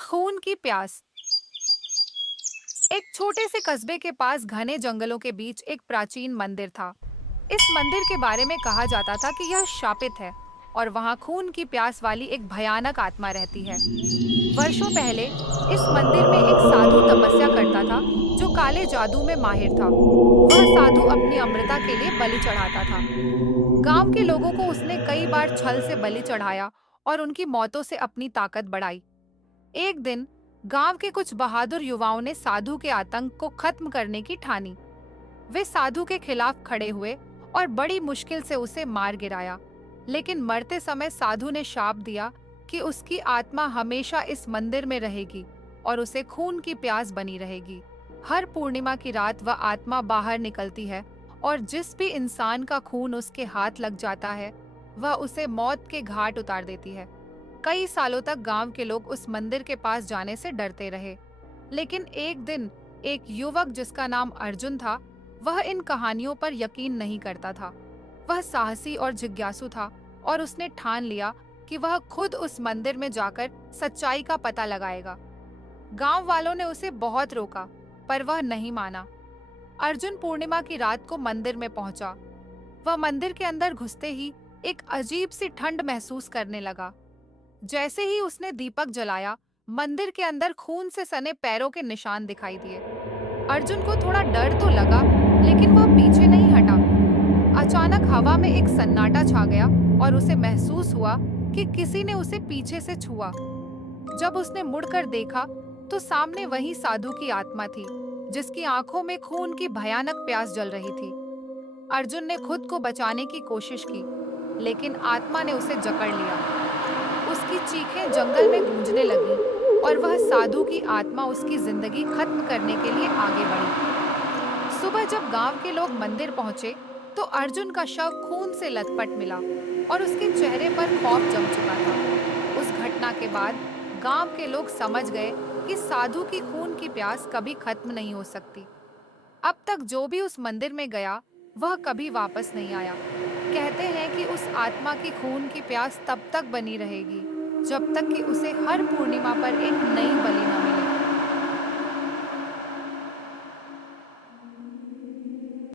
खून की प्यास। एक छोटे से कस्बे के पास घने जंगलों के बीच एक प्राचीन मंदिर था। इस मंदिर के बारे में कहा जाता था कि यह शापित है और वहां खून की प्यास वाली एक भयानक आत्मा रहती है। वर्षों पहले इस मंदिर में एक साधु तपस्या करता था जो काले जादू में माहिर था। वह साधु अपनी अमृता के लिए बलि चढ़ाता था। गांव के लोगों को उसने कई बार छल से बलि चढ़ाया और उनकी मौतों से अपनी ताकत बढ़ाई। एक दिन गांव के कुछ बहादुर युवाओं ने साधु के आतंक को खत्म करने की ठानी। वे साधु के खिलाफ खड़े हुए और बड़ी मुश्किल से उसे मार गिराया। लेकिन मरते समय साधु ने शाप दिया कि उसकी आत्मा हमेशा इस मंदिर में रहेगी और उसे खून की प्यास बनी रहेगी। हर पूर्णिमा की रात वह आत्मा बाहर निकलती है और जिस भी इंसान का खून उसके हाथ लग जाता है, वह उसे मौत के घाट उतार देती है। कई सालों तक गांव के लोग उस मंदिर के पास जाने से डरते रहे। लेकिन एक दिन एक युवक जिसका नाम अर्जुन था, वह इन कहानियों पर यकीन नहीं करता था। वह साहसी और जिज्ञासु था और उसने ठान लिया कि वह खुद उस मंदिर में जाकर सच्चाई का पता लगाएगा। गांव वालों ने उसे बहुत रोका, पर वह नहीं माना। अर्जुन पूर्णिमा की रात को मंदिर में पहुंचा। वह मंदिर के अंदर घुसते ही एक अजीब सी ठंड महसूस करने लगा। जैसे ही उसने दीपक जलाया, मंदिर के अंदर खून से सने पैरों के निशान दिखाई दिए। अर्जुन को थोड़ा डर तो लगा, लेकिन वह पीछे नहीं हटा। अचानक हवा में एक सन्नाटा छा गया और उसे महसूस हुआ कि किसी ने उसे पीछे से छुआ। जब उसने मुड़कर देखा, तो सामने वही साधु की आत्मा थी, जिसकी आंखों में खून की भयानक प्यास जल रही थी। अर्जुन ने खुद को बचाने की कोशिश की, लेकिन आत्मा ने उसे जकड़ लिया। उसकी चीखें जंगल में गूंजने लगीं और वह साधु की आत्मा उसकी जिंदगी खत्म करने के लिए आगे बढ़ी। सुबह जब गांव के लोग मंदिर पहुंचे, तो अर्जुन का शव खून से लथपथ मिला और उसके चेहरे पर खौफ जम चुका था। उस घटना के बाद गांव के लोग समझ गए कि साधु की खून की प्यास कभी खत्म नहीं हो सकती। अब तक जो भी उस मंदिर में गया, वह कभी वापस नहीं आया। कहते हैं कि उस आत्मा की खून की प्यास तब तक बनी रहेगी, जब तक कि उसे हर पूर्णिमा पर एक नई बलि न मिले।